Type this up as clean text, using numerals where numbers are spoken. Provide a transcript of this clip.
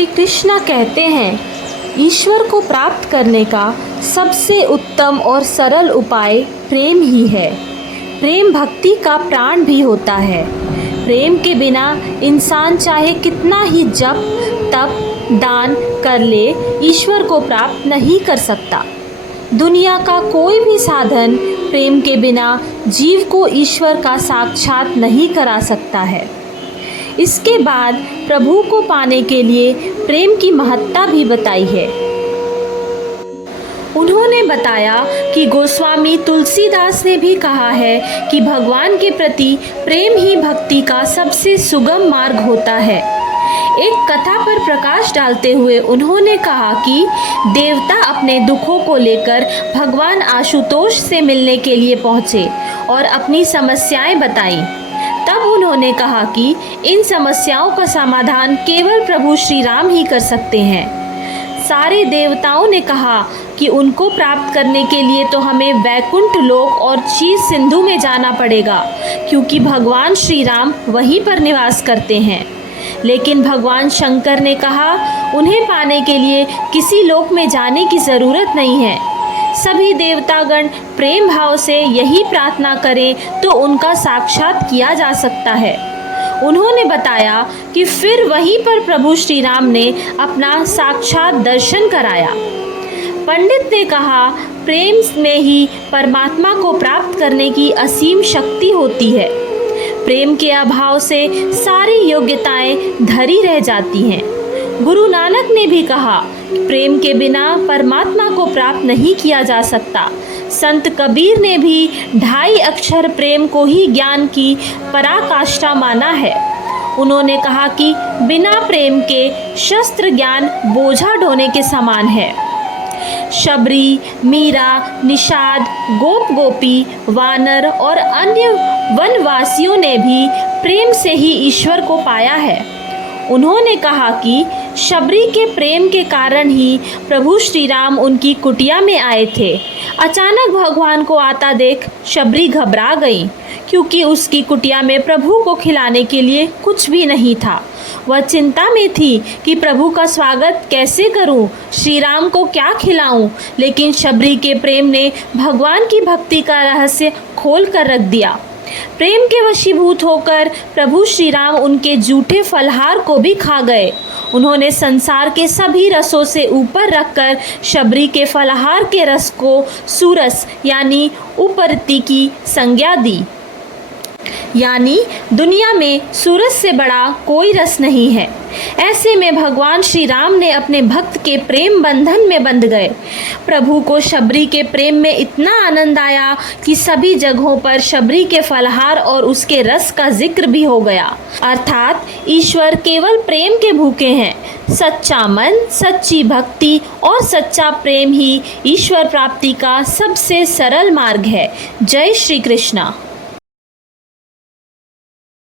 श्री कृष्ण कहते हैं, ईश्वर को प्राप्त करने का सबसे उत्तम और सरल उपाय प्रेम ही है। प्रेम भक्ति का प्राण भी होता है। प्रेम के बिना इंसान चाहे कितना ही जप तप दान कर ले, ईश्वर को प्राप्त नहीं कर सकता। दुनिया का कोई भी साधन प्रेम के बिना जीव को ईश्वर का साक्षात नहीं करा सकता है। इसके बाद प्रभु को पाने के लिए प्रेम की महत्ता भी बताई है। उन्होंने बताया कि गोस्वामी तुलसीदास ने भी कहा है कि भगवान के प्रति प्रेम ही भक्ति का सबसे सुगम मार्ग होता है। एक कथा पर प्रकाश डालते हुए उन्होंने कहा कि देवता अपने दुखों को लेकर भगवान आशुतोष से मिलने के लिए पहुँचे और अपनी समस्याएं बताईं। तब उन्होंने कहा कि इन समस्याओं का समाधान केवल प्रभु श्री राम ही कर सकते हैं। सारे देवताओं ने कहा कि उनको प्राप्त करने के लिए तो हमें वैकुंठ लोक और क्षीर सिंधु में जाना पड़ेगा, क्योंकि भगवान श्री राम वहीं पर निवास करते हैं। लेकिन भगवान शंकर ने कहा, उन्हें पाने के लिए किसी लोक में जाने की ज़रूरत नहीं है। सभी देवतागण प्रेम भाव से यही प्रार्थना करें तो उनका साक्षात किया जा सकता है। उन्होंने बताया कि फिर वहीं पर प्रभु श्री राम ने अपना साक्षात दर्शन कराया। पंडित ने कहा, प्रेम में ही परमात्मा को प्राप्त करने की असीम शक्ति होती है। प्रेम के अभाव से सारी योग्यताएं धरी रह जाती हैं। गुरु नानक ने भी कहा, प्रेम के बिना परमात्मा को प्राप्त नहीं किया जा सकता। संत कबीर ने भी 2.5 अक्षर प्रेम को ही ज्ञान की पराकाष्ठा माना है। उन्होंने कहा कि बिना प्रेम के शस्त्र ज्ञान बोझा ढोने के समान है। शबरी, मीरा, निषाद, गोप गोपी, वानर और अन्य वनवासियों ने भी प्रेम से ही ईश्वर को पाया है। उन्होंने कहा कि शबरी के प्रेम के कारण ही प्रभु श्री राम उनकी कुटिया में आए थे। अचानक भगवान को आता देख शबरी घबरा गई, क्योंकि उसकी कुटिया में प्रभु को खिलाने के लिए कुछ भी नहीं था। वह चिंता में थी कि प्रभु का स्वागत कैसे करूं, श्री राम को क्या खिलाऊं। लेकिन शबरी के प्रेम ने भगवान की भक्ति का रहस्य खोल कर रख दिया। प्रेम के वशीभूत होकर प्रभु श्री राम उनके जूठे फलहार को भी खा गए। उन्होंने संसार के सभी रसों से ऊपर रखकर शबरी के फलहार के रस को सुरस यानी उपरति की संज्ञा दी। यानी दुनिया में सूरज से बड़ा कोई रस नहीं है। ऐसे में भगवान श्री राम ने अपने भक्त के प्रेम बंधन में बंध गए। प्रभु को शबरी के प्रेम में इतना आनंद आया कि सभी जगहों पर शबरी के फलहार और उसके रस का जिक्र भी हो गया। अर्थात ईश्वर केवल प्रेम के भूखे हैं। सच्चा मन, सच्ची भक्ति और सच्चा प्रेम ही ईश्वर प्राप्ति का सबसे सरल मार्ग है। जय श्री कृष्णा।